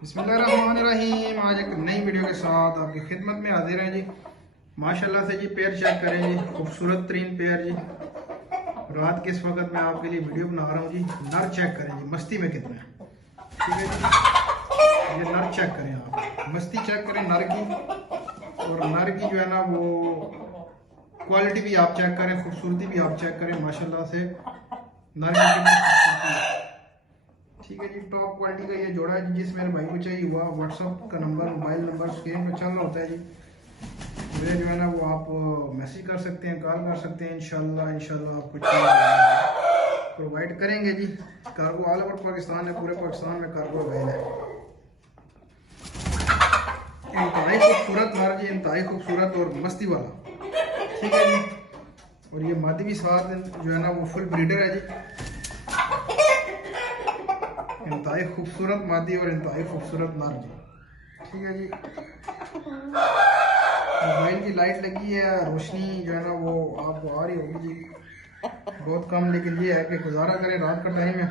बिस्मिल्लाहिर्रहमानिर्रहीम। आज एक नई वीडियो के साथ आपकी खिदमत में हाजिर हैं जी। माशाल्लाह से जी पेयर चेक करें जी, खूबसूरत तरीन पेयर जी। रात के इस वक्त मैं आपके लिए वीडियो बना रहा हूँ जी। नर चेक करें जी, मस्ती में कितना है, ठीक है जी। ये नर चेक करें, आप मस्ती चेक करें नर की, और नर की जो है ना वो क्वालिटी भी आप चेक करें, खूबसूरती भी आप चेक करें। माशाल्लाह से नर की कितनी खूबसूरती है, ठीक है जी। टॉप क्वालिटी का ये जोड़ा है जी। जिस मेरे भाई को चाहिए हुआ व्हाट्सअप का नंबर, मोबाइल नंबर स्क्रीन पर चल रहा होता है जी। मुझे जो है ना वो आप मैसेज कर सकते हैं, कॉल कर सकते हैं। इंशाल्लाह आपको प्रोवाइड करेंगे जी। कार्गो ऑल ओवर पाकिस्तान है, पूरे पाकिस्तान में कार्गो अवेल है। इंतहाई खूबसूरत नर जी, इंतहाई खूबसूरत और मस्ती वाला, ठीक है जी। और ये मादी भी साथ जो है ना वो फुल ब्रीडर है जी। इंतहाई खूबसूरत मादी और इंतहाई खूबसूरत नर जी, ठीक है जी। मोबाइल की लाइट लगी है, रोशनी जो है ना वो आपको आ रही होगी जी, बहुत कम, लेकिन ये है कि गुजारा करें रात का टाइम है।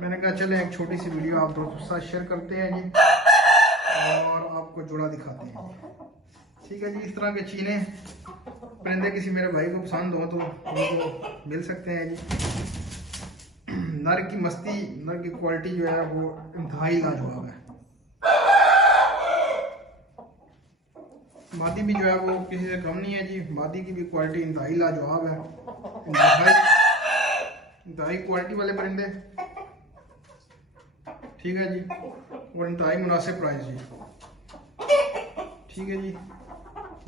मैंने कहा चले एक छोटी सी वीडियो आप दोस्तों के साथ शेयर करते हैं जी, और आपको जोड़ा दिखाते हैं, ठीक है जी। इस तरह के चीने परिंदे किसी मेरे भाई को पसंद हो तो उनको मिल सकते हैं जी। नर की मस्ती, नर की क्वालिटी जो है वो इंतहाई लाजवाब है। मादी भी जो है वो किसी से कम नहीं है जी। मादी की भी क्वालिटी इंतहाई लाजवाब है। इंतहाई क्वालिटी वाले परिंदे, ठीक है जी, और इंतहाई मुनासिब प्राइस जी, ठीक है जी।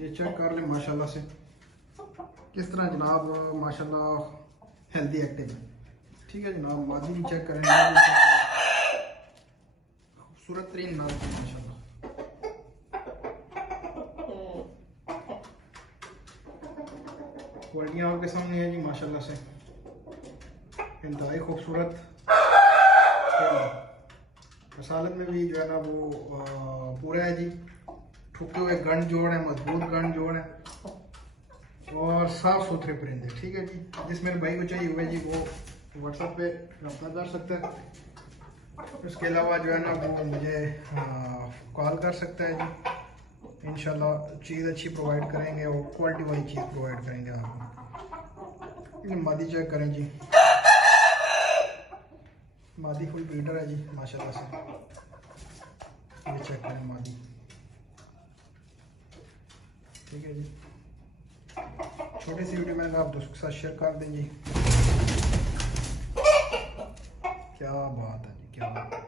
ये चेक कर लें माशाल्लाह से किस तरह जनाब, माशाल्लाह हेल्दी एक्टिव है, ठीक है जनाब। मादी भी चेक करें, खूबसूरत तरीन नाम माशाल्लाह। क्वालिटियाँ आपके सामने है जी माशाल्लाह से, इंतहाई खूबसूरत। रसालत में भी जो है ना वो पूरा है जी। ठुके हुए गंड जोड़ है, मजबूत गंड जोड़ है, और साफ सुथरे परिंदे, ठीक है जी। जिस मेरे भाई को चाहिए हुआ जी वो व्हाट्सएप पे रब्ता कर सकता है। उसके अलावा जो है ना वो मुझे कॉल कर सकता है जी। इंशाल्लाह चीज़ अच्छी प्रोवाइड करेंगे और क्वालिटी वाली चीज़ प्रोवाइड करेंगे आपको। मादी चेक करें जी, मादी फुल ब्रीडर है जी माशाल्लाह से। ये चेक करें मादी, ठीक है जी। छोटी सी वीडियो मैंने आप दोस्तों के साथ शेयर कर दें जी। क्या बात है जी, क्या बात है।